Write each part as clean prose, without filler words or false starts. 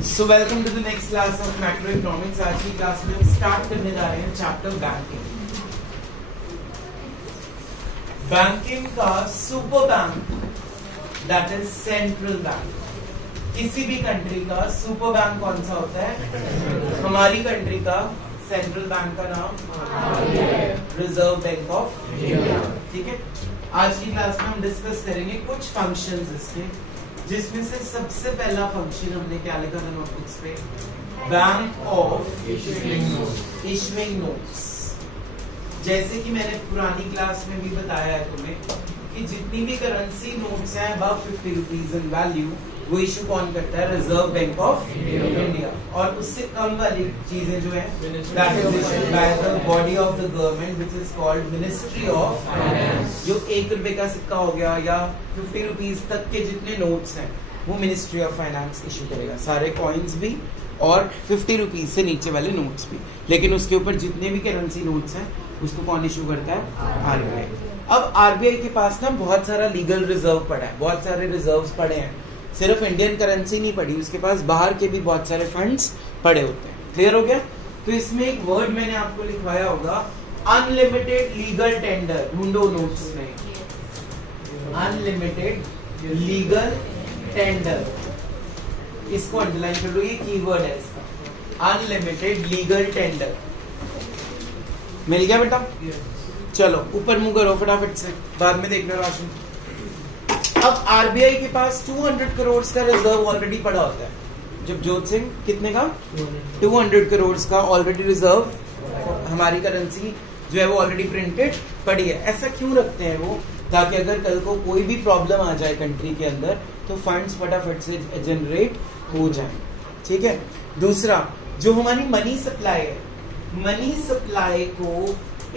So welcome to the next class of macroeconomics. आज की class में हम स्टार्ट करने जा रहे हैं चैप्टर बैंकिंग। बैंकिंग का super bank that is central bank. किसी भी कंट्री का सुपर बैंक कौन सा होता है? हमारी कंट्री का सेंट्रल बैंक का नाम रिजर्व बैंक ऑफ इंडिया। ठीक है, आज की क्लास में हम डिस्कस करेंगे कुछ फंक्शंस इसके, जिसमें से सबसे पहला फंक्शन हमने क्या लिखा था नोटबुक्स पे? Bank of issuing notes. जैसे कि मैंने पुरानी क्लास में भी बताया है तुम्हें कि जितनी भी करेंसी नोट्स हैं अबव 50 रुपीज इन वैल्यू, वो इशू कौन करता है? Reserve bank of India. और उससे कम वाली चीजें जो है that is issued by the body of the government which is called ministry of finance. जो 1 रुपए का सिक्का हो गया या 50 रुपीज तक के जितने नोट्स हैं वो मिनिस्ट्री ऑफ फाइनेंस इशू करेगा, सारे कॉइन्स भी और 50 रुपीज से नीचे वाले नोट्स भी। लेकिन उसके ऊपर जितने भी करेंसी नोट्स हैं उसको कौन इशू करता है? आरबीआई। अब आरबीआई के पास ना बहुत सारा लीगल रिजर्व पड़ा है, बहुत सारे रिजर्व्स पड़े हैं। सिर्फ इंडियन करेंसी नहीं पड़ी, उसके पास बाहर के भी बहुत सारे फंड्स पड़े होते हैं। क्लियर हो गया? तो इसमें एक वर्ड मैंने आपको लिखवाया होगा, अनलिमिटेड लीगल टेंडर। ढूंढो नोट्स में, अनलिमिटेड लीगल टेंडर। इसको अंडरलाइन कर लो, ये कीवर्ड है इसका, अनलिमिटेड लीगल टेंडर। मिल गया बेटा? चलो ऊपर मुंह करो फटाफट से, बाद में देखना राशन। अब आरबीआई के पास 200 करोड़ का रिजर्व ऑलरेडी पड़ा होता है। जब जोत सिंह कितने का? 200 करोड़ का ऑलरेडी रिजर्व, हमारी करेंसी जो है वो ऑलरेडी प्रिंटेड पड़ी है। ऐसा क्यों रखते हैं वो? ताकि अगर कल को कोई भी प्रॉब्लम आ जाए कंट्री के अंदर तो फंड्स फटाफट से जनरेट हो जाए। ठीक है। दूसरा, जो हमारी मनी सप्लाई है, मनी सप्लाई को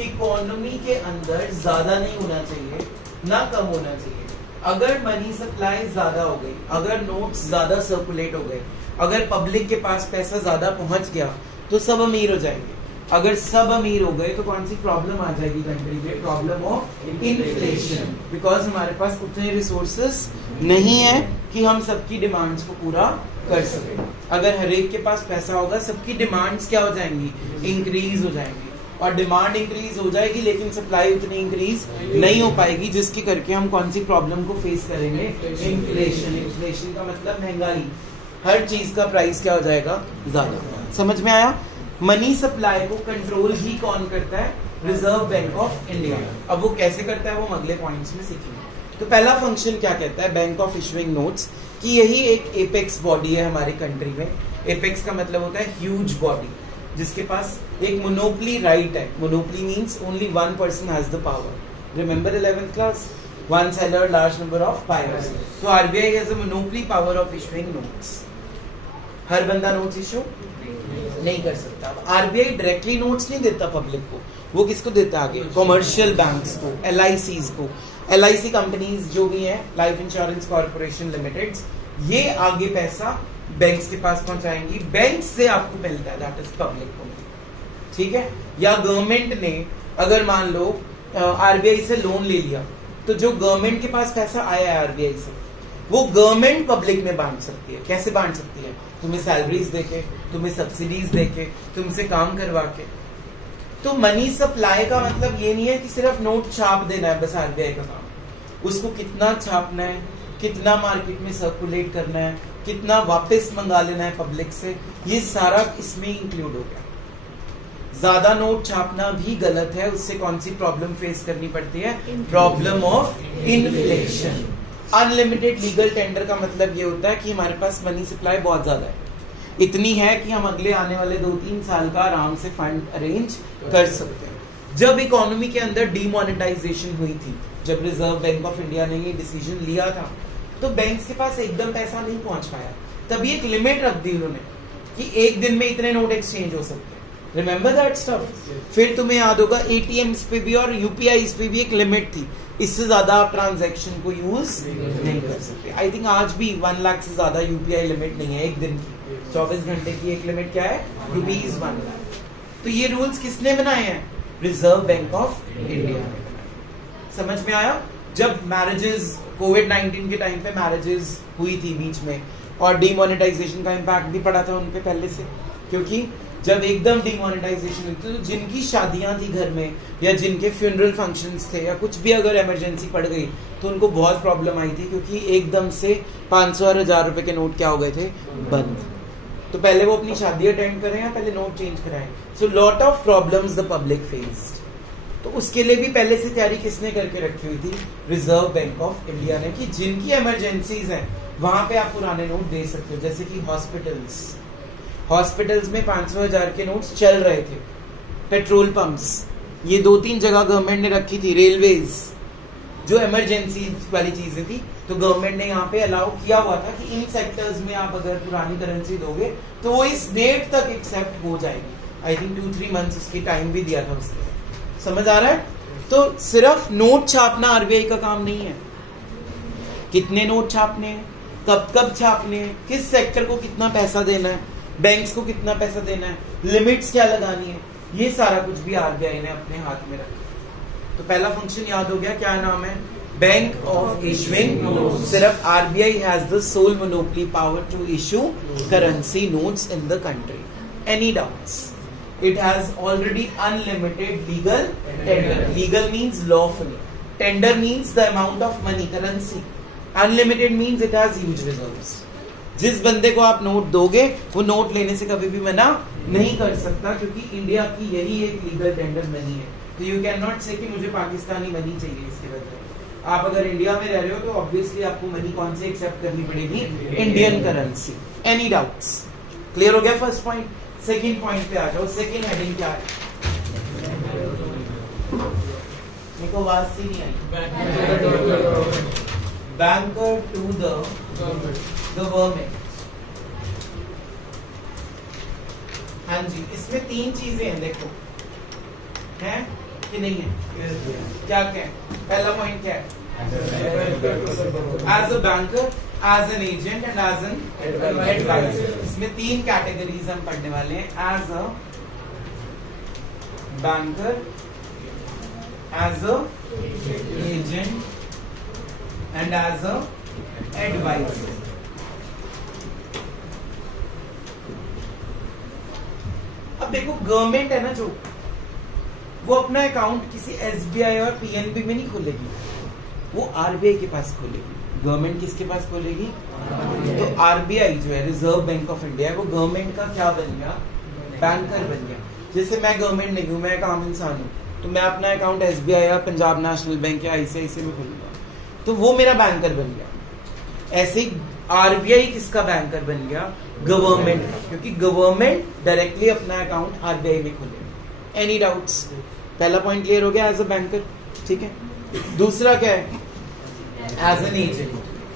इकोनॉमी के अंदर ज्यादा नहीं होना चाहिए ना कम होना चाहिए। अगर मनी सप्लाई ज्यादा हो गई, अगर नोट्स ज्यादा सर्कुलेट हो गए, अगर पब्लिक के पास पैसा ज्यादा पहुंच गया तो सब अमीर हो जाएंगे। अगर सब अमीर हो गए तो कौन सी प्रॉब्लम आ जाएगी कंट्री में? Problem of inflation. बिकॉज हमारे पास उतने रिसोर्सेस नहीं है कि हम सबकी डिमांड्स को पूरा कर सके। अगर हर एक के पास पैसा होगा, सबकी डिमांड्स क्या हो जाएंगी? इंक्रीज हो जाएंगी। और डिमांड इंक्रीज हो जाएगी लेकिन सप्लाई उतनी इंक्रीज नहीं हो पाएगी, जिसकी करके हम कौन सी प्रॉब्लम को फेस करेंगे? इन्फ्लेशन। इन्फ्लेशन का मतलब महंगाई, हर चीज का प्राइस क्या हो जाएगा? ज्यादा। समझ में आया? मनी सप्लाई को कंट्रोल ही कौन करता है? Reserve bank of India. अब वो कैसे करता है वो हम अगले पॉइंट्स में सीखेंगे। तो पहला फंक्शन क्या कहता है बैंक ऑफ इशूइंग नोट्स, कि यही एक एपेक्स बॉडी है हमारी कंट्री में। एपेक्स का मतलब होता है ह्यूज बॉडी, जिसके पास एक मोनोपोली राइट है। Monopoly means only one person has the power. Remember 11th class, one seller large number of buyers. तो RBI has a monopoly power of issuing notes. हर बंदा नोट्स इशू नहीं कर सकता। आरबीआई डायरेक्टली नोट्स नहीं देता public को, वो किसको देता है? आगे कमर्शियल बैंक्स को, एलआईसीज को। एलआईसी कंपनीज जो भी हैं, लाइफ इंश्योरेंस कॉर्पोरेशन लिमिटेड, ये आगे पैसा बैंक्स के पास पहुंचाएंगी। बैंक से आपको मिलता है, दैट इज पब्लिक को। ठीक है। या गवर्नमेंट ने अगर मान लो आरबीआई से लोन ले लिया, तो जो गवर्नमेंट के पास पैसा आया है आरबीआई से, वो गवर्नमेंट पब्लिक में बांट सकती है। कैसे बांट सकती है? तुम्हें सैलरीज देके, तुम्हें सब्सिडीज देके, तुमसे काम करवा के। तो मनी सप्लाई का मतलब ये नहीं है कि सिर्फ नोट छाप देना है बस आरबीआई का काम। उसको कितना छापना है, कितना मार्केट में सर्कुलेट करना है, कितना वापस मंगा लेना है पब्लिक से, ये सारा इसमें इंक्लूड हो गया। ज्यादा नोट छापना भी गलत है, उससे कौन सी प्रॉब्लम फेस करनी पड़ती है? Problem of inflation. Unlimited legal tender का मतलब ये होता है कि हमारे पास मनी सप्लाई बहुत ज्यादा है, इतनी है कि हम अगले आने वाले 2-3 साल का आराम से फंड अरेंज कर सकते हैं। जब इकोनॉमी के अंदर डीमोनेटाइजेशन हुई थी, जब रिजर्व बैंक ऑफ इंडिया ने ये डिसीजन लिया था, तो बैंक्स के पास एकदम पैसा नहीं पहुंच पाया। तभी एक लिमिट रख दी उन्होंने कि एक दिन में इतने नोट एक्सचेंज हो सकते हैं। Remember that stuff? फिर तुम्हें याद होगा एटीएम्स पे भी और यूपीआई पे भी एक लिमिट थी, इससे ज्यादा आप ट्रांजैक्शन को यूज नहीं कर सकते। आई थिंक आज भी 1 लाख से ज्यादा यूपीआई लिमिट नहीं है एक दिन की। 24 घंटे की एक लिमिट क्या है? ₹1 लाख। तो ये रूल्स किसने बनाए हैं? रिजर्व बैंक ऑफ इंडिया ने। समझ में आया? जब मैरिजेस, कोविड-19 के टाइम पे मैरिजेस हुई थी बीच में, और डीमोनेटाइजेशन का इम्पैक्ट भी पड़ा था उनपे पहले से, क्योंकि जब एकदम डीमोनेटाइजेशन हुई तो जिनकी शादियां थी घर में या जिनके फ्यूनरल फंक्शंस थे या कुछ भी अगर इमरजेंसी पड़ गई तो उनको बहुत प्रॉब्लम आई थी, क्योंकि एकदम से 500 और 1000 रुपए के नोट क्या हो गए थे, बंद। तो पहले वो अपनी शादी अटेंड करें या पहले नोट चेंज कराएं। So lot of problems the public faced. तो उसके लिए भी पहले से तैयारी किसने करके रखी हुई थी, रिजर्व बैंक ऑफ इंडिया ने, कि जिनकी इमरजेंसीज हैं वहां पे आप पुराने नोट दे सकते हो। जैसे कि हॉस्पिटल्स में 500,000 के नोट्स चल रहे थे, पेट्रोल पंप्स, ये 2-3 जगह गवर्नमेंट ने रखी थी, रेलवेज, जो इमरजेंसी वाली चीजें थी, तो गवर्नमेंट ने यहाँ पे अलाउ किया हुआ था कि इन सेक्टर्स में आप अगर पुरानी करेंसी दोगे तो वो इस डेट तक एक्सेप्ट हो जाएगी। आई थिंक 2-3 मंथ्स उसकी टाइम भी दिया था उसने। समझ आ रहा है? तो सिर्फ नोट छापना आरबीआई का काम नहीं है। कितने नोट छापने हैं, कब कब छापने हैं, किस सेक्टर को कितना पैसा देना है, बैंक्स को कितना पैसा देना है, लिमिट्स क्या लगानी है, ये सारा कुछ भी आरबीआई ने अपने हाथ में रखा। तो पहला फंक्शन याद हो गया, क्या नाम है, बैंक ऑफ इशूइंग। सिर्फ RBI has the sole monopoly power to issue currency notes in the country. Any doubts? It has already unlimited legal tender. Legal means lawfully. Tender means the amount of money, currency. Unlimited means it has huge reserves. जिस बंदे को आप note दोगे वो note लेने से कभी भी मना नहीं कर सकता, क्योंकि इंडिया की यही एक लीगल टेंडर मनी है। तो यू कैन नॉट से कि मुझे पाकिस्तानी मनी चाहिए इसके बदले। आप अगर इंडिया में रह रहे हो तो ऑब्वियसली आपको मनी कौन सी एक्सेप्ट करनी पड़ेगी, Indian currency. Any doubts? Clear हो गया फर्स्ट पॉइंट? सेकेंड पॉइंट पे आ जाओ। सेकेंड हेडिंग क्या है? मेरे को आवाज सी नहीं आई। Banker to the government. हाँ जी, इसमें 3 चीजें हैं, देखो है कि नहीं है? क्या क्या है? पहला पॉइंट क्या है? As a banker, as an agent and as an adviser. इसमें 3 कैटेगरीज हम पढ़ने वाले हैं, as a banker, as a agent and as a adviser. अब देखो, गवर्नमेंट है ना जो, वो अपना अकाउंट किसी एसबीआई और पीएनबी में नहीं खोलेगी, वो आरबीआई के पास खोलेगी। गवर्नमेंट किसके पास खोलेगी? तो आरबीआई जो है, रिजर्व बैंक ऑफ इंडिया, वो गवर्नमेंट का क्या बन गया? बैंकर बन गया। जैसे मैं गवर्नमेंट नहीं हूं, मैं एक आम इंसान हूं, तो मैं अपना अकाउंट एसबीआई या पंजाब नेशनल बैंक या आईसीआईसीआई में खोलूंगा, तो वो मेरा बैंकर बन गया। ऐसे ही आरबीआई किसका बैंकर बन गया? गवर्नमेंट का, क्योंकि गवर्नमेंट डायरेक्टली अपना अकाउंट आरबीआई में खोलेगा। Any doubts? पहला पॉइंट क्लियर हो गया, एज अ बैंकर। ठीक है। दूसरा क्या है? As an agent.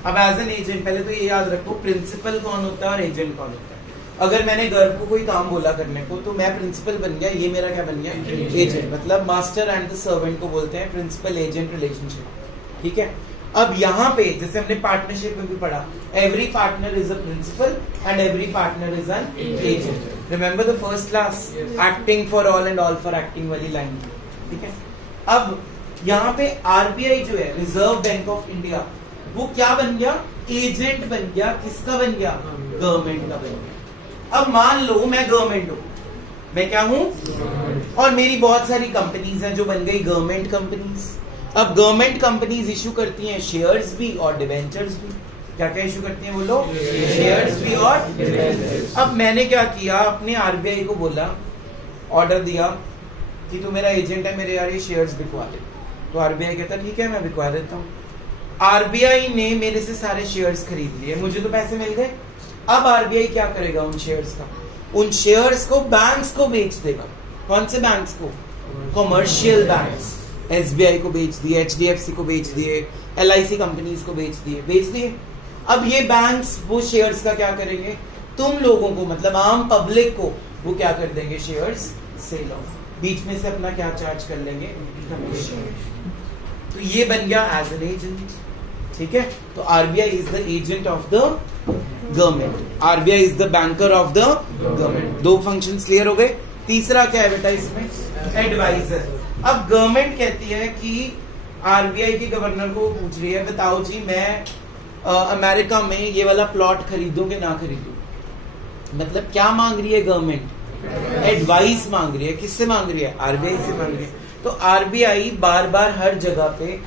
अब एज एन एजेंट पहले तो ये याद रखो, प्रिंसिपल कौन होता है और एजेंट कौन होता है। अगर मैंने घर को कोई काम बोला करने को, तो मैं प्रिंसिपल बन गया, ये मेरा क्या बन गया? एजेंट। मतलब मास्टर एंड द सर्वेंट को बोलते हैं प्रिंसिपल एजेंट रिलेशनशिप। ठीक है। अब यहाँ पे जैसे हमने पार्टनरशिप में भी पढ़ा, every partner is a principal and every partner is an agent. Remember the first class, acting for all and all for acting वाली लाइन। ठीक है। अब यहाँ पे आरबीआई जो है, रिजर्व बैंक ऑफ इंडिया, वो क्या बन गया? एजेंट बन गया। किसका बन गया? गवर्नमेंट का बन गया। अब मान लो मैं गवर्नमेंट हूं, मैं क्या हूं? और मेरी बहुत सारी कंपनीज हैं जो बन गई गवर्नमेंट कंपनीज। अब गवर्नमेंट कंपनीज इशू करती हैं शेयर्स भी और डिवेंचर्स भी। क्या क्या इशू करती हैं बोलो? शेयर्स भी और डिवेंचर्स। अब मैंने क्या किया, अपने आरबीआई को बोला, ऑर्डर दिया कि तू मेरा एजेंट है, मेरे यार ये शेयर्स बिकवा दे। तो आरबीआई कहता ठीक है मैं बिकवा देता हूँ। आरबीआई ने मेरे से सारे शेयर्स खरीद लिए, मुझे तो पैसे मिल गए। अब आरबीआई क्या करेगा उन शेयर्स का? उन शेयर्स को बैंक्स को बेच देगा। कौन से बैंक्स को? Commercial banks. एसबीआई को बेच दिए, एचडीएफसी को बेच दिए, एलआईसी कंपनीज को बेच दिए। अब ये बैंक्स वो शेयर्स का क्या करेंगे? तुम लोगों को, मतलब आम पब्लिक को, वो क्या कर देंगे? Shares cell of. बीच में से अपना क्या चार्ज कर लेंगे? कमीशन। तो ये बन गया एज एन एजेंट। ठीक है। तो RBI is the agent of the government, RBI is the banker of the government. 2 functions clear हो गए। तीसरा क्या है बेटा इसमें? एडवाइजर। अब गवर्नमेंट कहती है कि आरबीआई के गवर्नर को पूछ रही है, बताओ जी मैं अमेरिका में ये वाला प्लॉट खरीदूं कि ना खरीदूं, मतलब क्या मांग रही है गवर्नमेंट? एडवाइस मांग रही है। किससे मांग रही है? आरबीआई से मांग रही है। तो आरबीआई बार बार हर जगह पे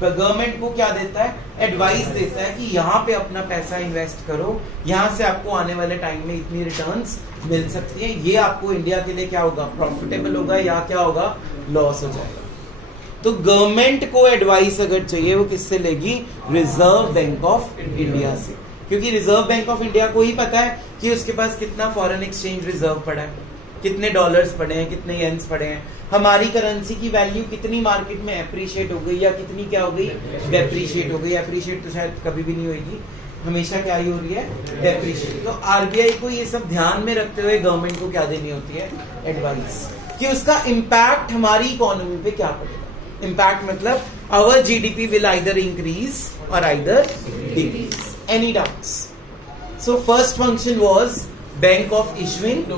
गवर्नमेंट को क्या देता है? एडवाइस देता है कि यहाँ पे अपना पैसा इन्वेस्ट करो, यहाँ से आपको आने वाले टाइम में इतनी रिटर्न्स मिल सकती है, ये आपको इंडिया के लिए क्या होगा? प्रॉफिटेबल होगा या क्या होगा? लॉस हो जाएगा। तो गवर्नमेंट को एडवाइस अगर चाहिए वो किससे लेगी? रिजर्व बैंक ऑफ इंडिया से, क्योंकि रिजर्व बैंक ऑफ इंडिया को ही पता है कि उसके पास कितना फॉरेन एक्सचेंज रिजर्व पड़ा है, कितने डॉलर्स पड़े हैं, कितने येन्स पड़े हैं, हमारी करेंसी की वैल्यू कितनी मार्केट में एप्रिशिएट हो गई या कितनी क्या हो गई? डेप्रिशिएट हो गई। एप्रिशिएट तो शायद कभी भी नहीं होगी, हमेशा क्या ही हो रही है? डेप्रिशिएट। तो आरबीआई को ये सब ध्यान में रखते हुए गवर्नमेंट को क्या देनी होती है? एडवाइस, कि उसका इम्पैक्ट हमारी इकोनॉमी पे क्या पड़ेगा। इम्पैक्ट मतलब our GDP will either increase और either decrease. Any doubts? So first function was bank of issuing.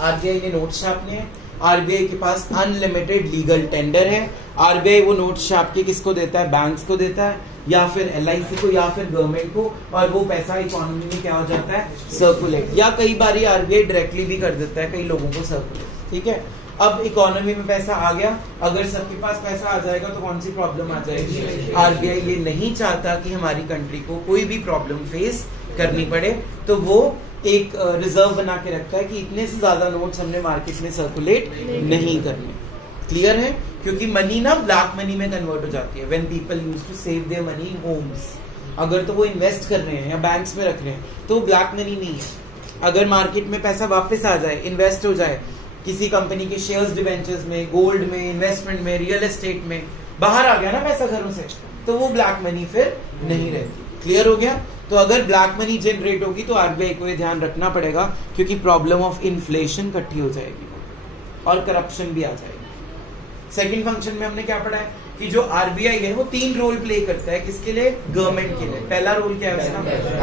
RBI ने नोट छापने हैं, आरबीआई के पास अनलिमिटेड लीगल टेंडर है। आरबीआई वो नोट छाप के किसको देता है? बैंक्स को देता है, या फिर एलआईसी को, या फिर गवर्नमेंट को, और वो पैसा इकोनॉमी में क्या हो जाता है? सर्कुलेट। या कई बार आरबीआई डायरेक्टली भी कर देता है कई लोगों को सर्कुलेट। ठीक है, अब इकोनॉमी में पैसा आ गया, अगर सबके पास पैसा आ जाएगा तो कौन सी प्रॉब्लम आ जाएगी? आरबीआई ये नहीं चाहता कि हमारी कंट्री को कोई भी प्रॉब्लम फेस करनी पड़े, तो वो एक रिजर्व बना के रखता है कि इतने से ज्यादा नोट्स हमने मार्केट में सर्कुलेट नहीं करने। क्लियर है? क्योंकि मनी ना ब्लैक मनी में कन्वर्ट हो जाती है when people use to save their money in homes. अगर तो वो इन्वेस्ट कर रहे हैं या बैंक्स में रख रहे हैं तो ब्लैक मनी नहीं है। अगर मार्केट में पैसा वापस आ जाए, इन्वेस्ट हो जाए किसी कंपनी के शेयर्स, डिवेंचर्स में, गोल्ड में, इन्वेस्टमेंट में, रियल एस्टेट में, बाहर आ गया ना पैसा घरों से, तो वो ब्लैक मनी फिर नहीं रहती। क्लियर हो गया? तो अगर ब्लैक मनी जनरेट होगी तो आरबीआई को ये ध्यान रखना पड़ेगा, क्योंकि प्रॉब्लम ऑफ इन्फ्लेशन इकट्ठी हो जाएगी और करप्शन भी आ जाएगी। सेकंड फंक्शन में हमने क्या पढ़ा है कि जो आरबीआई है वो 3 रोल प्ले करता है। किसके लिए? गवर्नमेंट के लिए। पहला रोल क्या है उसका?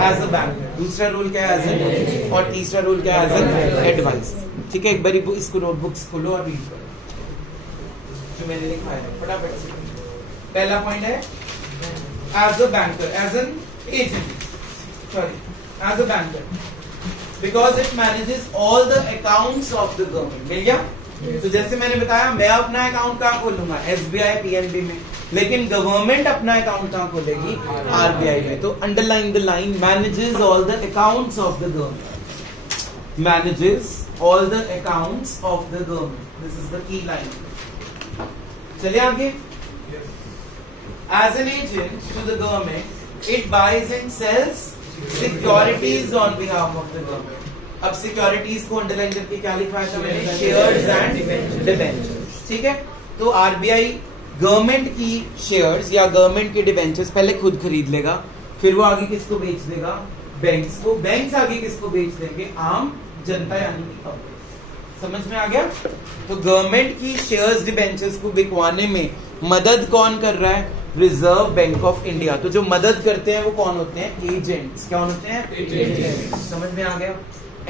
As a bank. दूसरा रोल क्या है? As an. और तीसरा रोल क्या है? As an advice. ठीक है, एक बार इसको नोटबुक्स खोलो और रीड करो जो मैंने लिखा है फटाफट से। पहला पॉइंट है as a banker, as an agent, sorry, as a banker, because it manages all the accounts of the government. मिल गया? तो जैसे मैंने बताया, मैं अपना अकाउंट कहाँ खोलूंगा? एसबीआई, पीएनबी में, लेकिन गवर्नमेंट अपना अकाउंट कहाँ खोलेगी? आरबीआई में। तो underline the line, manages all the accounts of the government, manages all the accounts of the government. This is the key line. चलिए आगे। As an agent to the government, it buys and sells securities on behalf of the government. अब securities को underline करके क्या लिखा था मैंने? Shares and debentures. ठीक है, तो आरबीआई गवर्नमेंट की शेयर्स या गवर्नमेंट के डिबेंचर्स पहले खुद खरीद लेगा, फिर वो आगे किसको बेच देगा? बैंक्स को। बैंक्स आगे किसको बेच देंगे? आम जनता यानी कि पब्लिक। समझ में आ गया? तो गवर्नमेंट की शेयर्स, डिबेंचर्स को बिकवाने में मदद कौन कर रहा है? Reserve bank of India. तो जो मदद करते हैं वो कौन होते हैं? एजेंट्स। क्या होते हैं? एजेंट्स। समझ में आ गया?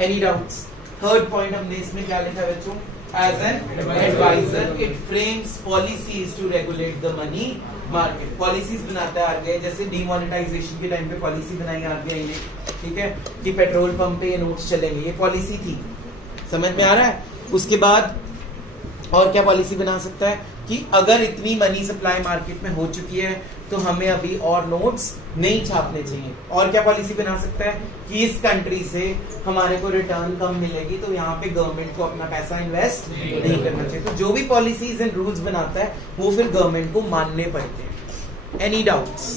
Any doubts? थर्ड पॉइंट हमने इसमें क्या लिखा बच्चों? As an adviser it frames policies to regulate the money market. Policies बनाता है आरबीआई, जैसे डिमोनेटाइजेशन के टाइम पे पॉलिसी बनाई आरबीआई ने, ठीक है, कि पेट्रोल पंप पे ये नोट्स चलेंगे, ये पॉलिसी थी। समझ में आ रहा है? उसके बाद और क्या पॉलिसी बना सकता है कि अगर इतनी मनी सप्लाई मार्केट में हो चुकी है तो हमें अभी और नोट्स नहीं छापने चाहिए। और क्या पॉलिसी बना सकता है कि इस कंट्री से हमारे को रिटर्न कम मिलेगी तो यहाँ पे गवर्नमेंट को अपना पैसा इन्वेस्ट नहीं करना चाहिए। तो जो भी पॉलिसीज एंड रूल्स बनाता है वो फिर गवर्नमेंट को मानने पड़ते हैं। Any doubts?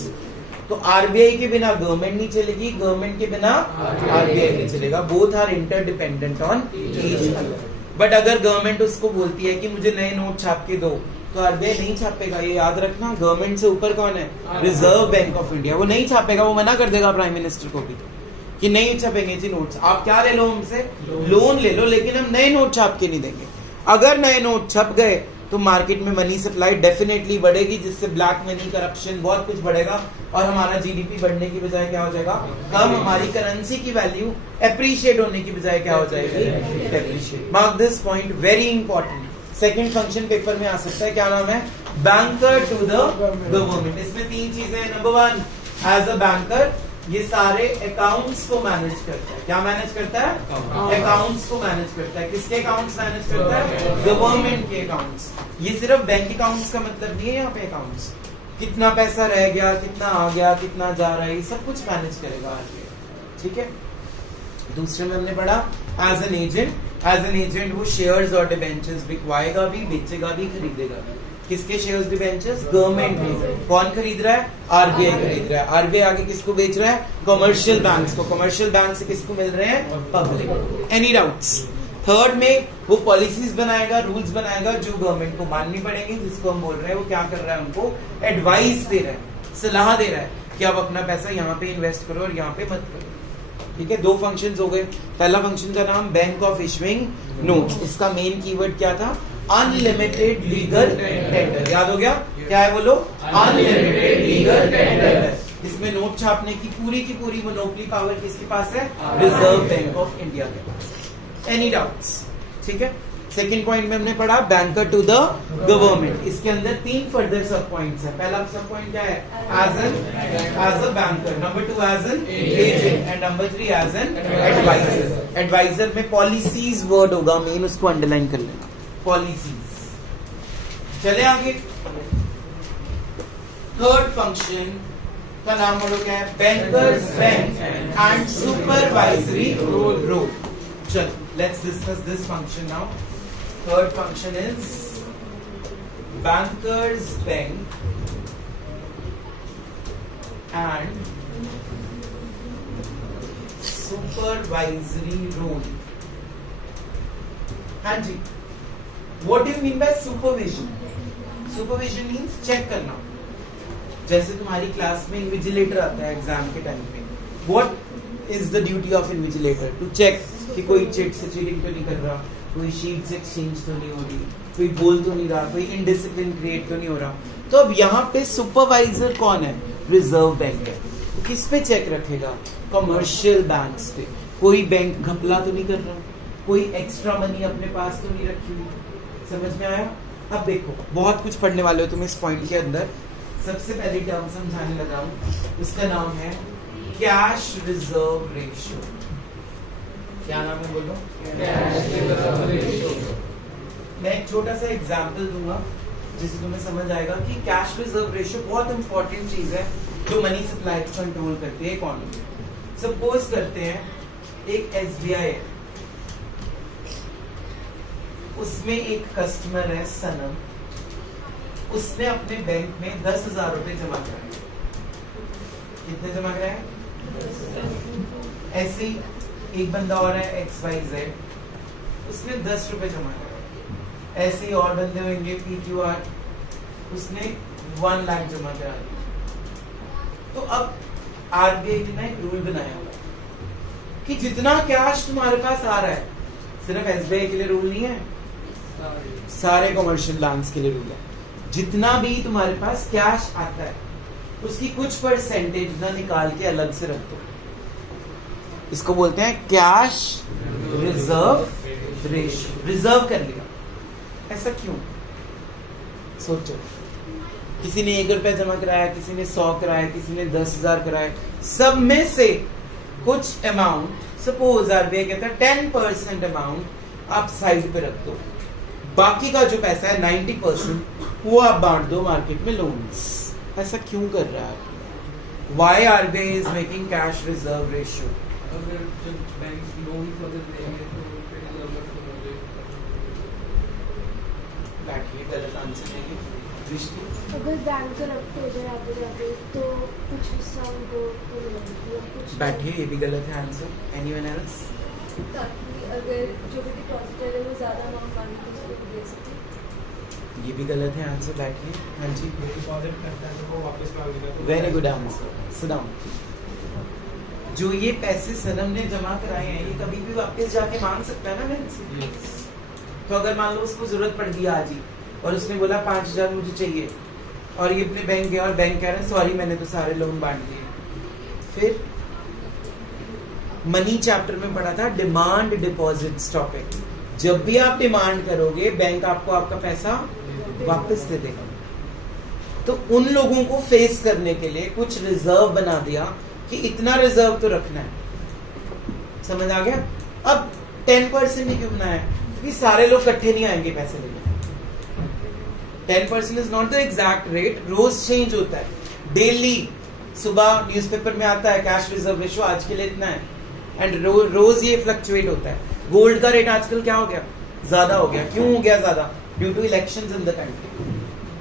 तो आरबीआई के बिना गवर्नमेंट नहीं चलेगी, गवर्नमेंट के बिना आरबीआई नहीं चलेगा। Both are interdependent on each other. But अगर गवर्नमेंट उसको बोलती है कि मुझे नए नोट छाप के दो, तो आरबीआई नहीं छापेगा। ये याद रखना, गवर्नमेंट से ऊपर कौन है? Reserve bank of India. वो नहीं छापेगा, वो मना कर देगा प्राइम मिनिस्टर को भी कि नहीं छापेंगे जी नोट्स। आप क्या ले लो हमसे? लोन ले लो, लेकिन हम नए नोट छाप के नहीं देंगे। अगर नए नोट छप गए तो मार्केट में मनी सप्लाई डेफिनेटली बढ़ेगी, जिससे ब्लैक मनी, करप्शन, बहुत कुछ बढ़ेगा और हमारा जीडीपी बढ़ने की बजाय क्या हो जाएगा? कम। हमारी करेंसी की वैल्यू एप्रिशिएट होने की बजाय क्या हो जाएगी? Depreciate. Mark this point, very important. Second function paper में आ सकता है, क्या नाम है? Banker to the government. इसमें 3 चीजें हैं। नंबर 1, एज अ बैंकर ये सारे अकाउंट्स को मैनेज करता है। क्या मैनेज करता है? अकाउंट्स को मैनेज करता है। किसके अकाउंट्स मैनेज करता है? गवर्नमेंट के अकाउंट्स। ये सिर्फ बैंक अकाउंट्स का मतलब नहीं है, यहाँ पे अकाउंट्स कितना पैसा रह गया, कितना आ गया, कितना जा रहा है, ये सब कुछ मैनेज करेगा आरबीआई। ठीक है। दूसरे में हमने पढ़ा एज एन एजेंट वो शेयर्स और डिबेंचर्स बिकवाएगा भी, बेचेगा भी, खरीदेगा भी। किसके शेयर्स डिबेंचर्स? गवर्नमेंट के। कौन खरीद रहा है? आरबीआई खरीद रहा है। आरबीआई आगे किसको बेच रहा है? कमर्शियल बैंक्स को। कमर्शियल बैंक से किसको मिल रहे हैं? पब्लिक। Any doubts? थर्ड में वो पॉलिसीज बनाएगा, रूल्स बनाएगा जो गवर्नमेंट को माननी पड़ेंगी, जिसको हम बोल रहे हैं वो क्या कर रहा है? उनको एडवाइस दे रहा है, सलाह दे रहा है कि आप अपना पैसा यहाँ पे इन्वेस्ट करो और यहाँ पे मत करो। ठीक है। दो फंक्शंस हो गए। पहला फंक्शन का नाम बैंक ऑफ इशुइंग नोट्स। इसका मेन कीवर्ड क्या था? Unlimited legal tender. याद हो गया? क्या है बोलो? Unlimited legal tender. इसमें नोट छापने की पूरी मोनोपोली पावर किसके पास है? रिजर्व बैंक ऑफ इंडिया के पास। Any doubts? ठीक है। सेकेंड पॉइंट में हमने पढ़ा बैंकर टू द गवर्नमेंट। इसके अंदर 3 फर्दर सब पॉइंट्स है। पहला सब पॉइंट क्या है? As a banker. Number 2 as an agent and number 3 as an adviser. Adviser में पॉलिसीज वर्ड होगा मेन, उसको अंडरलाइन कर लेना। पॉलिसीज। चले आगे। थर्ड फंक्शन का नाम बोलो क्या है? Bankers bank and supervisory role. चलो, let's discuss this function now. Third function is bankers bank and supervisory role. हाँ जी, what do you mean by supervision? Supervision means check करना। जैसे तुम्हारी क्लास में इन्विजिलेटर आता है एग्जाम के टाइम पे। What is the duty of invigilator? To check कि कोई चीट से चीटिंग तो नहीं कर रहा, कोई शीट्स एक्सचेंज तो नहीं हो रही, कोई बोल तो नहीं रहा, कोई इनडिसिप्लिन क्रिएट तो नहीं हो रहा। तो अब यहाँ पे सुपरवाइजर कौन है? रिजर्व बैंक है। तो किस पे चेक रखेगा? कमर्शियल बैंक्स पे। कोई बैंक घपला तो नहीं कर रहा, कोई एक्स्ट्रा मनी अपने पास तो नहीं रखी हुई। समझ में आया? अब देखो, बहुत कुछ पढ़ने वाले हो तुम इस पॉइंट के अंदर। सबसे पहली टर्म समझाने लगा हूं, उसका नाम है कैश रिजर्व रेशियो। क्या नाम है बोलो? Cash reserve ratio. मैं एक छोटा सा एग्जांपल दूंगा जिससे तुम्हें समझ आएगा कि कैश रिजर्व रेशियो बहुत इंपॉर्टेंट चीज है जो मनी सप्लाई को कंट्रोल करती है इकोनॉमी। सपोज करते हैं एक एसबीआई है, उसमें एक कस्टमर है सनम, उसने अपने बैंक में 10,000 रुपए जमा कराए। कितने जमा कराए? ऐसे ही एक बंदा और है XYZ, उसने 10 रुपए जमा कराए। ऐसे ही और बंदे होंगे PQR, उसने 1 लाख जमा करा। तो अब आरबीआई ने एक रूल बनाया हुआ कि जितना कैश तुम्हारे पास आ रहा है, सिर्फ एसबीआई के लिए रूल नहीं है, सारे कमर्शियल बैंक्स के लिए रूल है। जितना भी तुम्हारे पास कैश आता है उसकी कुछ परसेंटेज ना निकाल के अलग से रख दो। इसको बोलते हैं कैश रिजर्व रेशियो। रिजर्व कर लिया। ऐसा क्यों? सोचो, किसी ने 1 रुपया जमा कराया, किसी ने 100 कराया, किसी ने 10,000 कराया। सब में से कुछ अमाउंट, सपोज आरबीआई कहता है 10% अमाउंट आप साइड पे रख दो, बाकी का जो पैसा है 90% वो आप बांट दो मार्केट में लोन्स। ऐसा क्यों कर रहा है? Why RBI is making cash reserve ratio? अगर जब बैंक लोन वगैरह देंगे तो बैठिए, गलत आंसर देंगे। दृष्टि, अगर बैंक का रखते हो जाए आगे जाके तो कुछ हिस्सा उनको कुछ। बैठिए, ये भी गलत है आंसर। Anyone else? ताकि अगर जो भी डिपॉजिटर है वो ज्यादा अमाउंट मांगे तो उसको भी दे सके। ये भी गलत है आंसर। बैठिए। हाँ जी, डिपॉजिट करता है तो वो वापस मांगेगा। Very good answer. Sit down. जो ये पैसे सनम ने जमा कराए हैं, ये कभी भी वापस जाके मांग सकता है ना बैंक से। तो अगर मान लो उसको जरूरत पड़ गई आज ही और उसने बोला 5,000 मुझे चाहिए, और ये अपने बैंक गया और बैंक कह रहा है सॉरी मैंने तो सारे लोन बांट दिए। फिर मनी चैप्टर में पढ़ा था डिमांड डिपॉजिट्स टॉपिक। जब भी आप डिमांड करोगे बैंक आपको आपका पैसा वापस दे देगा। तो उन लोगों को फेस करने के लिए कुछ रिजर्व बना दिया कि इतना रिजर्व तो रखना है। समझ आ गया? अब 10% ही क्यों बनाया? क्योंकि सारे लोग इकट्ठे नहीं आएंगे पैसे लेने। 10% is not the exact rate, रोज चेंज होता है। डेली सुबह न्यूज़पेपर में आता है कैश रिजर्व रेशियो आज के लिए इतना है, एंड रोज ये फ्लक्चुएट होता है। गोल्ड का रेट आजकल क्या हो गया? ज्यादा हो गया। क्यों हो गया ज्यादा? Due to elections in the country.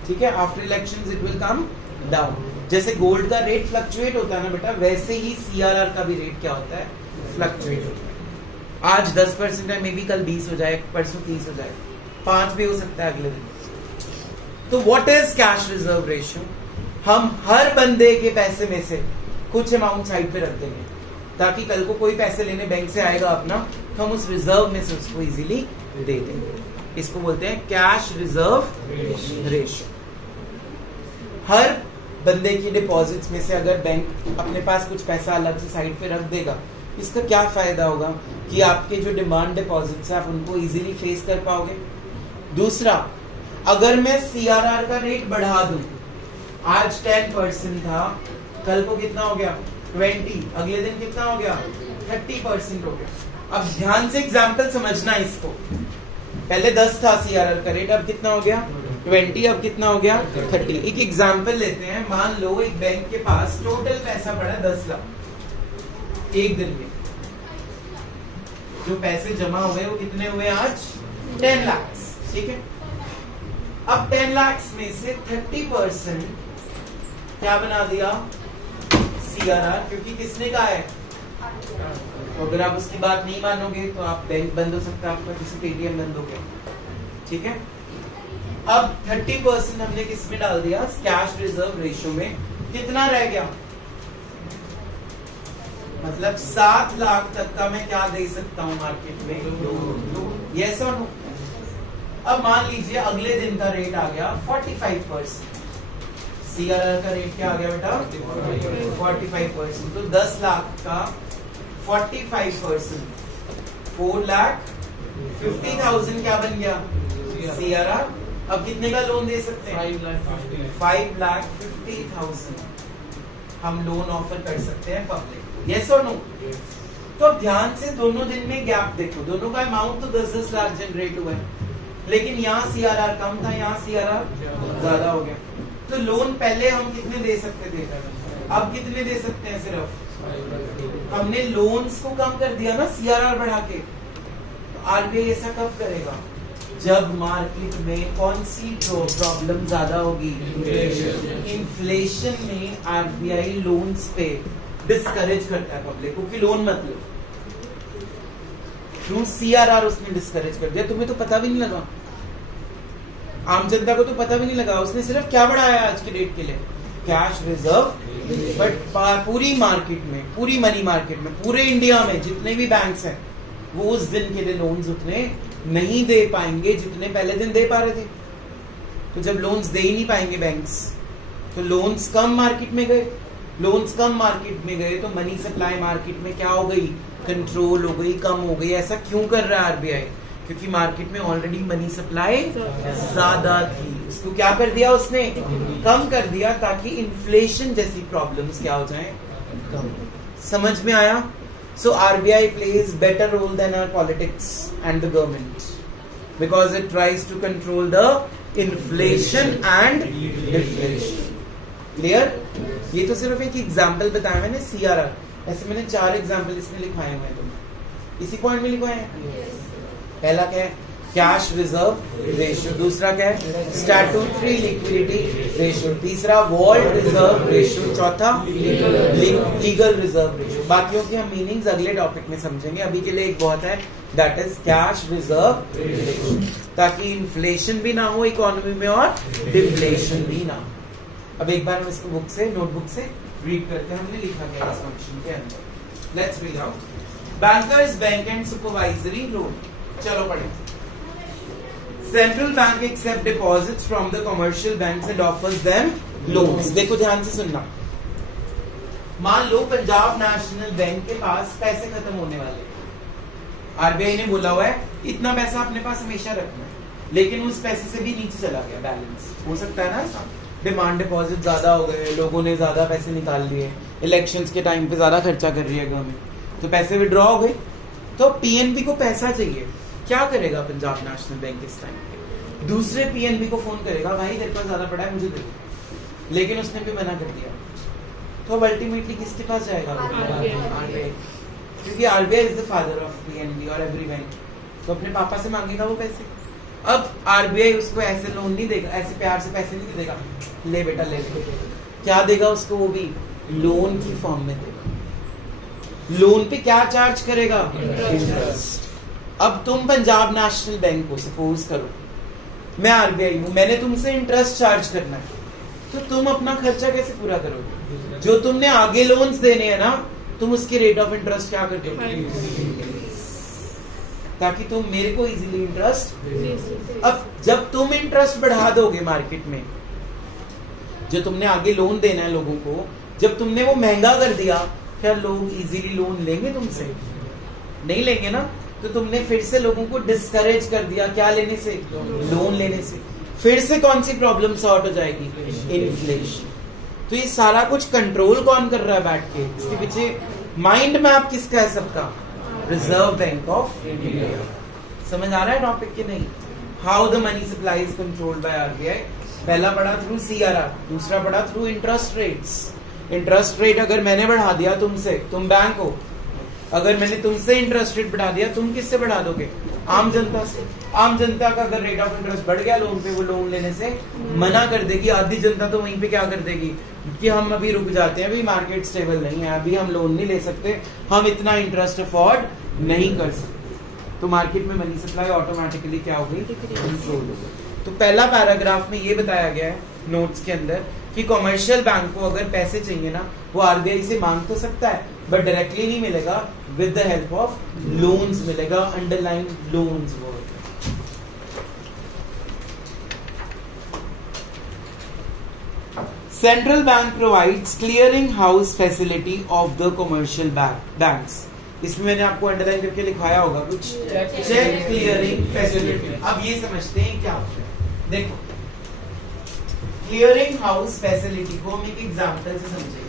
ठीक है, after elections it will come down. जैसे गोल्ड का रेट फ्लक्चुएट होता है ना बेटा, वैसे ही सीआरआर का भी रेट क्या होता है? फ्लक्चुएट होता है। आज 10% है, मे बी कल 20 हो जाए, परसों 30 हो जाए, 5 भी हो सकता है अगले दिन। तो what is cash reserve ratio? हम हर बंदे के पैसे में से कुछ अमाउंट साइड पे रख देंगे ताकि कल को कोई पैसे लेने बैंक से आएगा अपना, तो हम उस रिजर्व में से उसको इजीली दे देंगे। इसको बोलते हैं कैश रिजर्व रेशियो। हर बंदे की डिपॉजिट्स में से अगर बैंक अपने पास कुछ पैसा अलग से साइड पे रख देगा, इसका क्या फायदा होगा कि आपके जो डिमांड डिपॉजिट्स है आप उनको इजीली फेस कर पाओगे। दूसरा, अगर मैं सीआरआर का रेट बढ़ा दूं, आज 10% था, कल को कितना हो गया? 20, अगले दिन कितना हो गया? 30% हो गया। अब ध्यान से एग्जाम्पल समझना इसको। पहले 10 था सीआरआर का रेट, अब कितना हो गया? 20, अब कितना हो गया? 30। एक एग्जाम्पल लेते हैं। मान लो एक बैंक के पास टोटल पैसा पड़ा 10 लाख एक दिन में। जो पैसे जमा हुए वो कितने हुए आज? 10 लाख। ठीक है, अब 10 लाख में से 30% क्या बना दिया? सीआरआर, क्योंकि किसने कहा है? तो अगर आप उसकी बात नहीं मानोगे तो आप बैंक बंद हो सकता है आपका, किसी पेटीएम बंद हो गया। ठीक है, अब 30% हमने किस में डाल दिया? कैश रिजर्व रेशियो में। कितना रह गया? मतलब 7 लाख तक का मैं क्या दे सकता हूं मार्केट में? यस और नो? अब मान लीजिए अगले दिन का रेट आ गया 45%। सीआरआर का रेट क्या आ गया बेटा? 45%। तो 10 लाख का 45%, 4,50,000 क्या बन गया? सीआरआर। अब कितने का लोन दे सकते हैं? 5,50,000 हम लोन ऑफर कर सकते हैं पब्लिक। यस और नो? तो अब ध्यान से दोनों दिन में गैप देखो, दोनों का अमाउंट तो 10-10 लाख जनरेट हुआ है, लेकिन यहाँ सीआरआर कम था, यहाँ सीआरआर ज्यादा हो गया। तो लोन पहले हम कितने दे सकते थे, अब कितने दे सकते हैं? सिर्फ हमने लोन्स को कम कर दिया ना सीआरआर बढ़ा के। तो आरबीआई ऐसा कब करेगा? जब मार्केट में कौन सी प्रॉब्लम ज्यादा होगी? इन्फ्लेशन में आरबीआई लोन्स पे डिस्करेज करता है पब्लिक को कि लोन मत लो। थ्रू सीआरआर उसने डिस्करेज कर दिया। तुम्हें तो पता भी नहीं लगा, आम जनता को तो पता भी नहीं लगा। उसने सिर्फ क्या बढ़ाया आज के डेट के लिए? Cash reserve. बट पूरी मार्केट में, पूरी मनी मार्केट में, पूरे इंडिया में जितने भी बैंक्स हैं वो उस दिन के लिए लोन्स उतने नहीं दे पाएंगे जितने पहले दिन दे पा रहे थे। तो जब लोन्स दे ही नहीं पाएंगे बैंक्स, तो लोन्स कम मार्केट में गए। लोन्स कम मार्केट में गए तो मनी सप्लाई मार्केट में क्या हो गई? कंट्रोल हो गई, कम हो गई। ऐसा क्यों कर रहा है आरबीआई? क्योंकि मार्केट में ऑलरेडी मनी सप्लाई ज्यादा थी, उसको क्या कर दिया उसने? कम कर दिया, ताकि इन्फ्लेशन जैसी प्रॉब्लम्स क्या हो जाएं? कम। समझ में आया? So RBI plays better role than our politics and the government because it tries to control the inflation and deflation. Clear? ये तो सिर्फ एक एग्जाम्पल बताया मैंने सीआरआर। ऐसे मैंने 4 एग्जाम्पल इसमें लिखवाए हुए हैं, तुम इसी पॉइंट में लिखवाए हैं। पहला क्या है? Cash reserve ratio. दूसरा क्या है? Statutory liquidity ratio. तीसरा वॉल्ट रिजर्व रेशियो। चौथा लीगल रिजर्व रेशियो। बाकियों की हम मीनिंग्स अगले टॉपिक में समझेंगे। अभी के लिए एक बहुत है, that is cash reserve ratio, ताकि इन्फ्लेशन भी ना हो इकोनॉमी में और डिफ्लेशन भी ना हो। अब एक बार हम इसको बुक से, नोटबुक से रीड करते हैं। हमने लिखा गया इस फंक्शन के अंदर। Let's read out. Bankers bank and supervisory loan. चलो पढ़े। Central bank accept deposits from the commercial banks and offers them loans. देखो ध्यान से सुनना। मान लो पंजाब नेशनल बैंक के पास पैसे खत्म होने वाले, आरबीआई ने बोला हुआ है इतना पैसा अपने पास हमेशा रखना है, लेकिन उस पैसे से भी नीचे चला गया बैलेंस। हो सकता है ना ऐसा? डिमांड डिपॉजिट ज्यादा हो गए, लोगों ने ज्यादा पैसे निकाल लिए, इलेक्शंस के टाइम पे ज्यादा खर्चा कर रही है गवर्नमेंट, तो पैसे विड्रॉ हो गए, तो पीएनबी को पैसा चाहिए। क्या करेगा पंजाब नेशनल बैंक इस टाइम पे? दूसरे पीएनबी को फोन करेगा, भाई तेरे पास ज्यादा पड़ा है मुझे दे दो, लेकिन उसने भी मना कर दिया, तो अब अल्टीमेटली किसके पास जाएगा? आरबीआई, क्योंकि RBI is the father of PNB और एवरी बैंक, तो अपने पापा से मांगेगा वो पैसे। अब आरबीआई उसको ऐसे लोन नहीं देगा, ऐसे प्यार से पैसे नहीं देगा, ले बेटा ले ले, क्या देगा उसको? वो भी लोन की फॉर्म में देगा। लोन पे क्या चार्ज करेगा? इंटरेस्ट। अब तुम पंजाब नेशनल बैंक को सपोज करो, मैं आरबीआई हूं, मैंने तुमसे इंटरेस्ट चार्ज करना है, तो तुम अपना खर्चा कैसे पूरा करोगे? जो तुमने आगे लोन्स देने हैं ना, तुम उसकी रेट ऑफ इंटरेस्ट क्या कर दोगे? ताकि तुम मेरे को इजीली इंटरेस्ट। अब जब तुम इंटरेस्ट बढ़ा दोगे मार्केट में, जो तुमने आगे लोन देना है लोगों को, जब तुमने वो महंगा कर दिया, क्या लोग इजीली लोन लेंगे तुमसे? नहीं लेंगे ना। तो तुमने फिर से लोगों को डिस्करेज कर दिया क्या लेने से? लोन लेने से। फिर से कौन सी प्रॉब्लम सॉर्ट हो जाएगी? इन्फ्लेशन। तो ये सारा कुछ कंट्रोल कौन कर रहा है बैठ के? इसके पीछे माइंड मैप किसका है सबका? Reserve bank of India. समझ आ रहा है टॉपिक कि नहीं? How the money supply is controlled by RBI. पहला पढ़ा थ्रू सीआरआर, दूसरा पढ़ा through interest rates. Interest rate अगर मैंने बढ़ा दिया तुमसे, तुम बैंक हो, अगर मैंने तुमसे इंटरेस्ट रेट बढ़ा दिया, तुम किससे बढ़ा दोगे? आम जनता से। आम जनता का अगर रेट ऑफ इंटरेस्ट बढ़ गया लोन पे, वो लोन लेने से मना कर देगी। आधी जनता तो वहीं पे क्या कर देगी कि हम अभी रुक जाते हैं, अभी मार्केट स्टेबल नहीं है, अभी हम लोन नहीं ले सकते, हम इतना इंटरेस्ट अफोर्ड नहीं कर सकते। तो मार्केट में मनी सप्लाई ऑटोमेटिकली क्या हो गई? कंट्रोल हो गई। तो पहला पैराग्राफ में ये बताया गया है नोट्स के अंदर कि कॉमर्शियल बैंक को अगर पैसे चाहिए ना, वो आरबीआई से मांग तो सकता है, बट डायरेक्टली नहीं मिलेगा, with the help of loans मिलेगा। Underline loans word. Central bank provides clearing house facility of the commercial banks. इसमें मैंने आपको अंडरलाइन करके लिखवाया होगा कुछ, चेक क्लियरिंग फैसिलिटी। अब ये समझते हैं क्या होता है। देखो, क्लियरिंग हाउस फैसिलिटी को हम एक एग्जांपल से समझेंगे।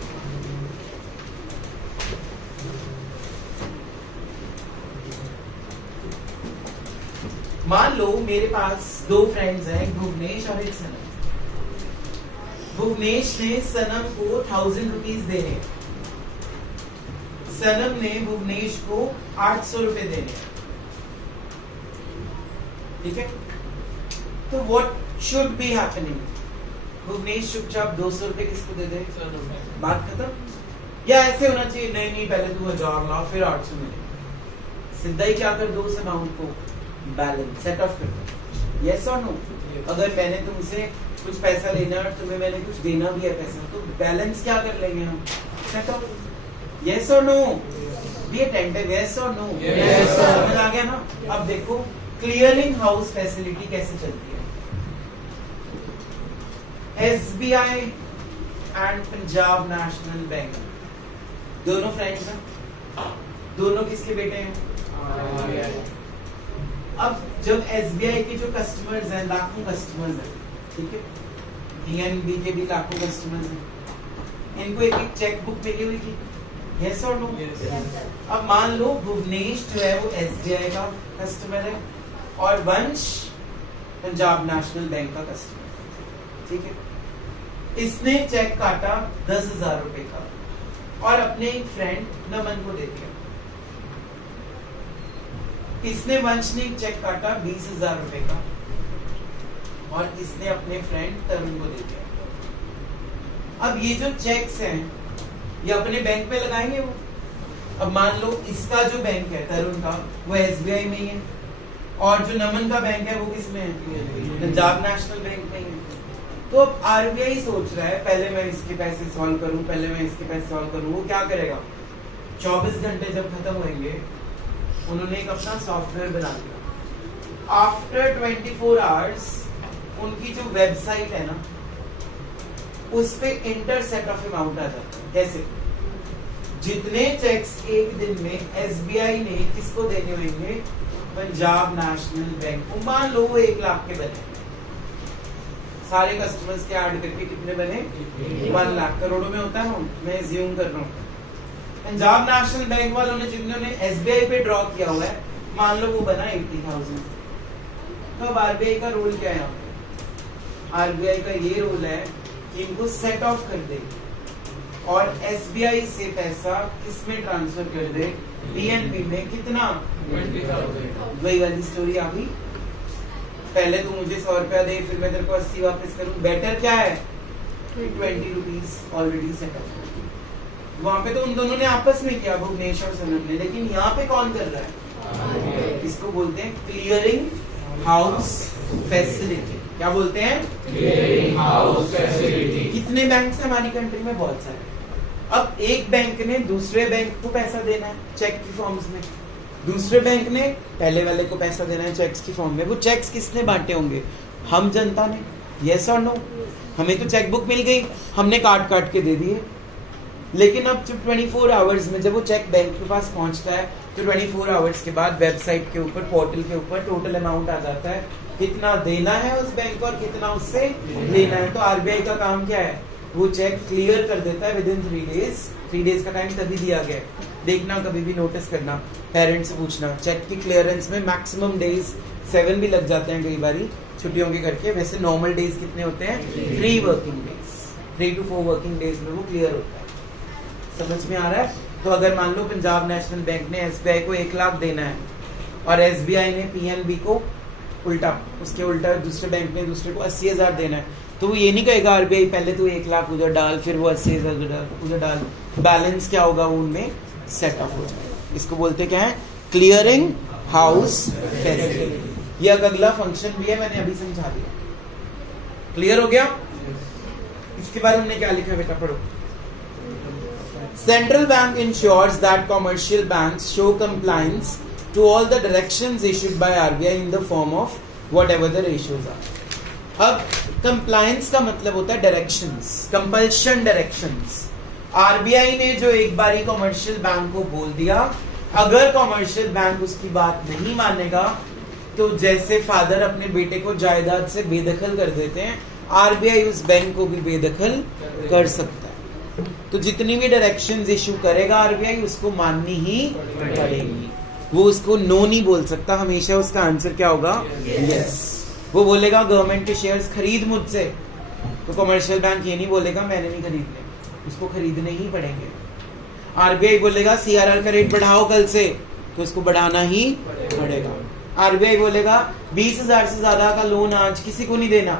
मान लो मेरे पास दो फ्रेंड्स हैं, भुवनेश और एक सनम। भुवनेश ने सनम को 1000 रुपीज देने, सनम ने भुवनेश को 800 रुपए देने। ठीक है, तो what should be happening? Bhuvnesh चुपचाप 200 रुपए किसको दे दे, बात खत्म? या ऐसे होना चाहिए, नहीं नहीं पहले तू 1000 ला फिर 800 मिले, सीधा ही क्या कर दो उस अमाउंट को बैलेंस सेट ऑफ कर दो। यस और नो? अगर मैंने तुमसे कुछ पैसा लेना और तुम्हें मैंने कुछ देना भी है पैसा, तो बैलेंस क्या कर लेंगे हम? Set of. यस और नो? Be attentive. यस और नो? समझ आ गया ना? अब देखो क्लियरिंग हाउस फैसिलिटी कैसे चलती है। SBI and Punjab national bank दोनों फ्रेंड्स हैं, दोनों किसके बेटे हैं? अब जब एसबीआई के जो कस्टमर्स हैं, लाखों कस्टमर्स हैं, ठीक है, पीएनबी के भी लाखों कस्टमर्स हैं, इनको एक एक चेक बुक मिली हुई थी। यस और नो? अब मान लो भुवनेश जो है वो एसबीआई का कस्टमर है और वंश पंजाब नेशनल बैंक का कस्टमर। ठीक है, इसने चेक काटा 10,000 रुपए का और अपने एक फ्रेंड नमन को दे दिया। इसने वंश ने एक चेक काटा 20,000 रुपए का और इसने अपने फ्रेंड तरुण को दे दिया। अब ये जो चेक्स हैं ये अपने बैंक में लगाएंगे वो। अब मान लो इसका जो बैंक है तरुण का, वो एसबीआई में ही है और जो नमन का बैंक है वो किसमें है? पंजाब नेशनल बैंक में ही है। तो अब आरबीआई सोच रहा है पहले मैं इसके पैसे सॉल्व करूं, पहले मैं इसके पैसे सॉल्व करूं। वो क्या करेगा? 24 घंटे जब खत्म होंगे, उन्होंने एक अपना सॉफ्टवेयर बना दिया। आफ्टर 24 आवर्स उनकी जो वेबसाइट है ना, उस पे इंटरसेट ऑफ अमाउंट आ जाता है। कैसे? जितने चेक्स एक दिन में एसबीआई ने किसको देने होंगे? पंजाब नेशनल बैंक को। मान लो वो 1 लाख के बने, सारे कस्टमर्स के ऐड करके कितने बने 1 लाख। करोड़ों में होता है ना, मैं ज्यूम कर रहा हूँ। पंजाब नेशनल बैंक वालों ने जिन्होंने एसबीआई पे ड्रॉ किया हुआ है, मान लो वो बना 80,000। तो अब आरबीआई का रोल क्या है? आरबीआई का ये रोल है कि इनको सेट ऑफ कर दे और एसबीआई से पैसा किसमें ट्रांसफर कर दे? पीएनबी में। कितना? 20,000। वही वाली स्टोरी आ गई। पहले तू मुझे 100 रुपया दे, फिर मैं तेरे को 80 वापस करूं। बेटर क्या है? 20 रुपीज ऑलरेडी सेट ऑफ। वहां पे तो उन दोनों ने आपस में किया, भुवनेश और सनत ने, लेकिन यहाँ पे कौन कर रहा है? इसको बोलते हैं क्लियरिंग हाउस फैसिलिटी। क्या बोलते हैं? Clearing house facility. कितने बैंक है हमारी कंट्री में? बहुत सारे। अब एक बैंक ने दूसरे बैंक को पैसा देना है चेक की फॉर्म्स में, दूसरे बैंक ने पहले वाले को पैसा देना है चेक्स की फॉर्म में। वो चेक्स किसने बांटे होंगे? हम जनता ने। यस और नो? हमें तो चेक बुक मिल गई, हमने काट काट के दे दिए। लेकिन अब जब 24 आवर्स में जब वो चेक बैंक के पास पहुंचता है तो 24 आवर्स के बाद वेबसाइट के ऊपर, पोर्टल के ऊपर टोटल अमाउंट आ जाता है, कितना देना है उस बैंक को और कितना उससे लेना है। तो आरबीआई का काम क्या है? वो चेक क्लियर कर देता है विद इन 3 डेज। 3 डेज का टाइम तभी दिया गया है। देखना, कभी भी नोटिस करना, पेरेंट्स से पूछना, चेक की क्लियरेंस में मैक्सिमम डेज 7 भी लग जाते हैं कई बारी छुट्टियों के करके। वैसे नॉर्मल डेज कितने होते हैं? 3 working days, 3 to 4 working days में वो क्लियर होता है। समझ में आ रहा है? तो अगर मान लो पंजाब नेशनल बैंक ने एसबीआई को 1 लाख देना है और एसबीआई ने पीएनबी को उल्टा, उसके उल्टा दूसरे बैंक ने दूसरे को 80,000 देना है, तो वो ये नहीं कहेगा आरबीआई पहले तो 1 लाख उधर डाल, फिर वो 80,000 उधर डाल। बैलेंस क्या होगा? उनमें सेट ऑफ हो जाएगा। इसको बोलते क्या है? Clearing house facility. ये अगला फंक्शन भी है, मैंने अभी समझा दिया। क्लियर हो गया? इसके बारे में हमने क्या लिखा है बेटा? पढ़ो। Central Bank ensures that commercial banks show compliance to all the directions issued by RBI in the form of whatever the ratios are. अब compliance का मतलब होता है directions, compulsion directions. RBI ने जो एक बारी commercial bank को बोल दिया, अगर commercial bank उसकी बात नहीं मानेगा तो जैसे फादर अपने बेटे को जायदाद से बेदखल कर देते हैं, RBI उस बैंक को भी बेदखल कर सकता है। तो जितनी भी डायरेक्शंस इशू करेगा आरबीआई उसको माननी ही पड़ेगी। वो उसको नो नहीं बोल सकता, हमेशा उसका आंसर क्या होगा? यस। वो बोलेगा गवर्नमेंट के शेयर्स खरीद मुझसे, तो कमर्शियल बैंक ये नहीं बोलेगा मैंने नहीं खरीदने, उसको खरीदने ही पड़ेंगे। आरबीआई बोलेगा सीआरआर का रेट बढ़ाओ कल से, तो उसको बढ़ाना ही पड़ेगा। आरबीआई बोलेगा 20,000 से ज्यादा का लोन आज किसी को नहीं देना,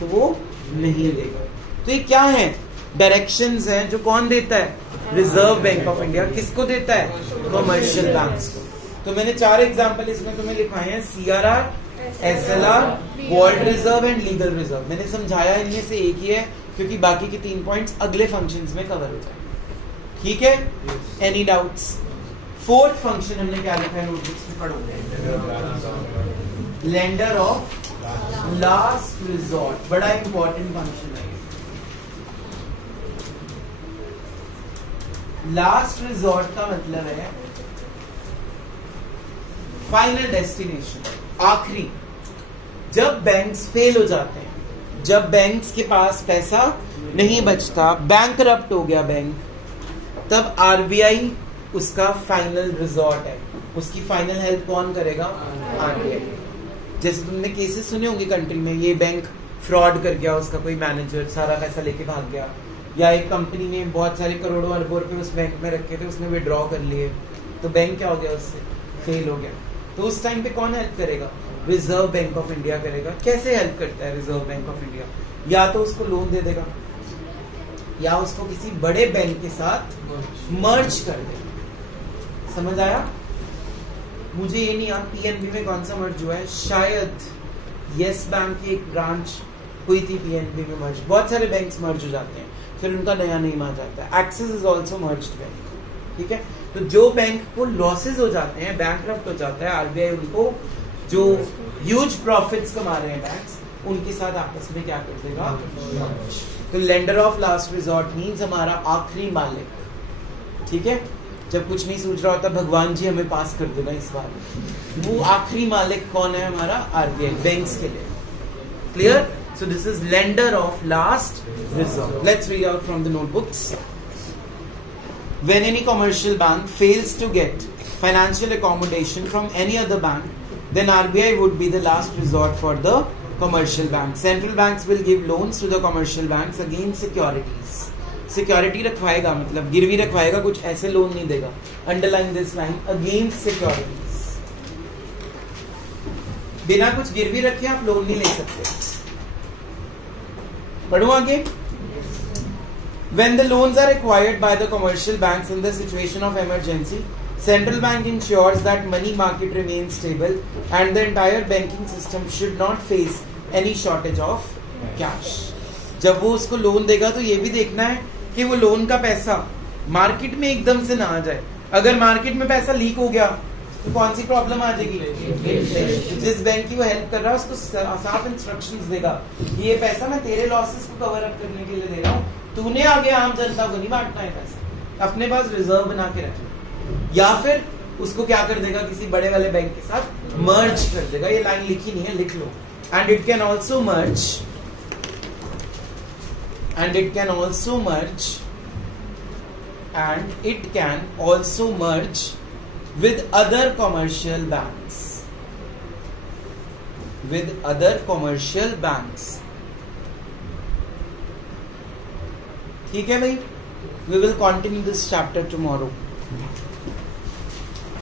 तो वो नहीं देगा। तो ये क्या है? डायरेक्शंस हैं जो कौन देता है? Reserve bank of India. किसको देता है? कमर्शियल बैंक्स को। तो मैंने 4 एग्जांपल इसमें तुम्हें लिखाए हैं, CRR, SLR, world reserve and legal reserve. मैंने समझाया इनमें से एक ही है क्योंकि बाकी के 3 पॉइंट्स अगले फंक्शंस में कवर हो जाएंगे। ठीक है? Any doubts? 4th फंक्शन हमने क्या लिखा है नोटबुक्स में? पढ़ो। लेंडर ऑफ लास्ट रिजॉर्ट, बड़ा इंपॉर्टेंट फंक्शन है। लास्ट रिजॉर्ट का मतलब है फाइनल डेस्टिनेशन, आखिरी। जब बैंक्स फेल हो जाते हैं, जब बैंक्स के पास पैसा नहीं बचता, बैंकरप्ट हो गया बैंक, तब आरबीआई उसका फाइनल रिजॉर्ट है। उसकी फाइनल हेल्प कौन करेगा? आरबीआई। जैसे तुमने केसेस सुने होंगे कंट्री में, ये बैंक फ्रॉड कर गया, उसका कोई मैनेजर सारा पैसा लेके भाग गया, या एक कंपनी ने बहुत सारे करोड़ों अरबों रुपए उस बैंक में रखे थे, उसने विड्रॉ कर लिए, तो बैंक क्या हो गया? उससे फेल हो गया। तो उस टाइम पे कौन हेल्प करेगा? रिजर्व बैंक ऑफ इंडिया करेगा। कैसे हेल्प करता है रिजर्व बैंक ऑफ इंडिया? या तो उसको लोन दे देगा या उसको किसी बड़े बैंक के साथ मर्ज कर देगा। समझ आया? मुझे ये नहीं याद पीएनबी में कौन सा मर्ज हुआ है, शायद यस बैंक की एक ब्रांच हुई थी पीएनबी में मर्ज। बहुत सारे बैंक्स मर्ज हो जाते हैं, फिर उनका नया नेम आ जाता है। Axis is also merged bank. ठीक है? तो जो बैंक को लॉसेस हो जाते हैं, बैंकरप्ट हो जाता है, आरबीआई उनको जो ह्यूज प्रॉफिट्स कमा रहे हैं बैंक्स, उनके साथ आपस में क्या कर देगा? तो lender of last resort means हमारा आखिरी मालिक। ठीक है? जब कुछ नहीं सूझ रहा होता, भगवान जी हमें पास कर देना इस बार। वो आखिरी मालिक कौन है हमारा? आरबीआई, बैंक्स के लिए। Clear? So this is lender of last resort. Let's read out from the notebooks. When any commercial bank fails to get financial accommodation from any other bank, then RBI would be the last resort for the commercial bank. Central banks will give loans to the commercial banks against securities. Security रखवाएगा, मतलब गिरवी रखवाएगा, कुछ ऐसे loan नहीं देगा. Underline this line, against securities. बिना कुछ गिरवी रखे आप लोन नहीं ले सकते. पढ़ो आगे. When the loans are acquired by the commercial banks in the situation of emergency, central bank ensures that money market remains stable and the entire banking system should not face any shortage of cash. जब वो उसको loan देगा तो ये भी देखना है कि वो लोन का पैसा मार्केट में एकदम से ना आ जाए. अगर मार्केट में पैसा लीक हो गया तो कौन सी प्रॉब्लम आ जाएगी. जिस बैंक की वो हेल्प कर रहा है उसको साफ इंस्ट्रक्शंस देगा, ये पैसा मैं तेरे लॉसेस को कवर अप करने के लिए दे रहा हूँ, तूने आगे आम जनता को नहीं बांटना है पैसा, अपने पास रिजर्व बना के रख. या फिर उसको क्या कर देगा, किसी बड़े वाले बैंक के साथ मर्ज कर देगा. ये लाइन लिखी नहीं है, लिख लो. And it can also merge, and it can also merge with other commercial banks. ठीक है भाई, we will continue this chapter tomorrow.